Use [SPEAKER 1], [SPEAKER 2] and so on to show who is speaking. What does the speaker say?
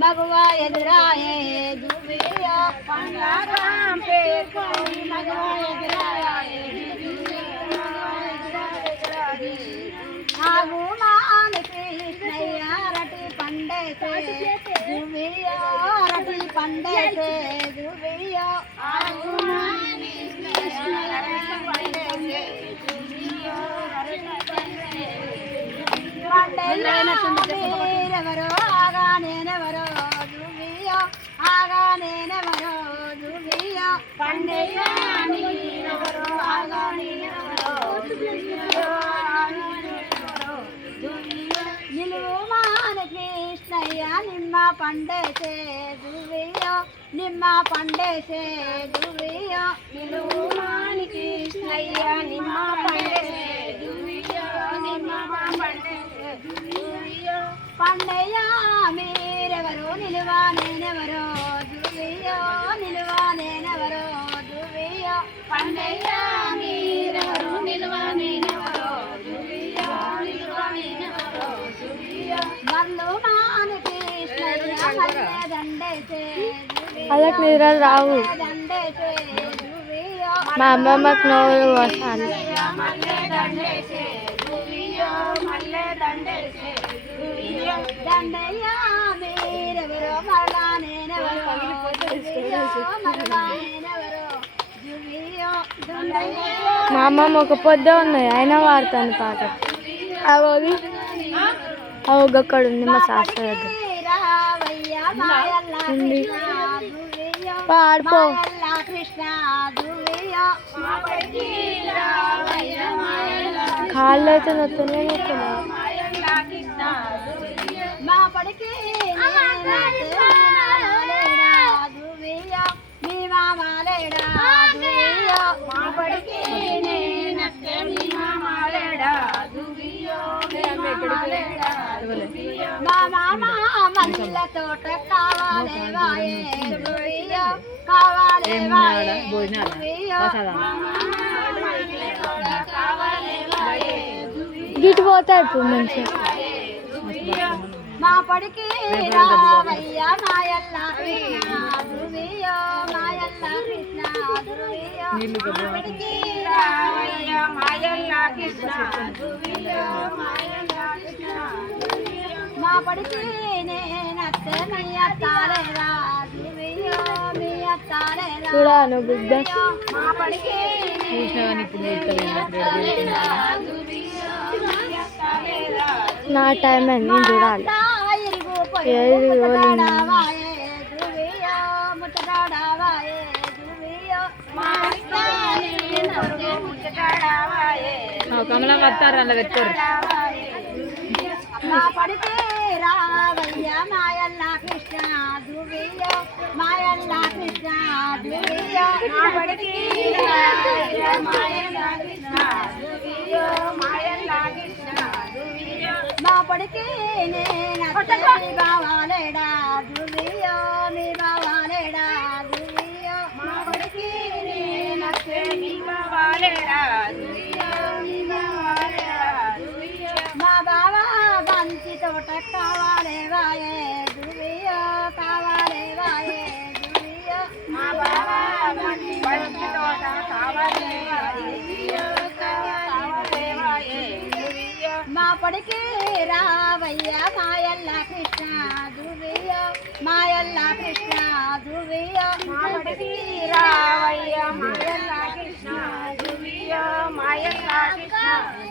[SPEAKER 1] మగవా ఎదురాయే దువియో పండగం పేర్కొని మగవా ఎదురాయే ఆగు మాని కృష్ణయ్య రటి రటి పండేరెవరో ఆగా నేనెవరో దువియో ఆగా నేనెవరో దువియో పండయ్య నీరెవరో ఆగా నేనెవరో మాన కృష్ణయ్య నిమ్మ పండేసే దువియో నిమ్మ పండేసే దువియో నిలువు మాని కృష్ణయ్య నిమ్మ పండేసే దువియో నిమ్మ పండేసే దువియో పండయ్య మీరెవరు నిలువ నేనెవరో దువియో నిలువ నేనెవరో దువియో పండయ్య మీరెవరు నిలువ నేనెవరో దువియో నిలువ నేనెవరో దువియో మల్లు మాని కృష్ణయ్య మల్లె
[SPEAKER 2] నిద్రలు రావు మా అమ్మమ్మకి నోరు వస్తాను
[SPEAKER 1] మల్లె దండేసే దువియో దండయ్య మీరెవరో మరలా నేనెవరో. దువియో మరలా నేనెవరో దువియో దండయ్య
[SPEAKER 2] మా అమ్మమ్మ ఒక పొద్దు ఉన్నది అయినా వాడతాను పాట. అవి అవి అక్కడ ఉంది. మా శాస్త్ర దగ్గర ఉంది.
[SPEAKER 1] మాయల్ల
[SPEAKER 2] కాళ్ళు అయితే నొత్తునే నొత్తున్నాయి
[SPEAKER 1] మా మా తోట కావాలే వాయే కావాలే వాయే
[SPEAKER 2] పోతాయి ఇప్పుడు మంచిగా
[SPEAKER 1] మా పడికి రావయ్య మాయల్ల కృష్ణ మాయల్ల కృష్ణ మా పడికి రావయ్య మాయల్ల కృష్ణ దుర్వియో మాయల్ల కృష్ణ దుర్వియో మా పడికి నేనత్తే మీ అత్తాలేరా దుర్వియో మీ అత్తాలేరా
[SPEAKER 2] చూడా నువ్వు బిడ్డ.
[SPEAKER 1] మా పడికి
[SPEAKER 2] నా టైం అని నేను చూడాలి.
[SPEAKER 1] కమలం వస్తారు అలా పెట్టుకోరు. మా పడితే రావయ్య మాయల్ల కృష్ణ దువియో మాయల్ల కృష్ణ దువియో మా మాయల్ల కృష్ణ దువియో మాయల్ల కృష్ణ మా పడికి నేను బావాలేడా? దువియో మీ బావాలేడా? దువియో మా పడికి నేను మీ బావాలేడా? దువియో మీ బావాలేడా? దువియో మా బావా బంతి తోట కావాలే దువియో మా రావయ్య మాయల్ల కృష్ణ దువియో మాయల్ల కృష్ణ దువియో మా పడికి రావయ్య మాయల్ల కృష్ణ దువియో మాయల్ల కృష్ణ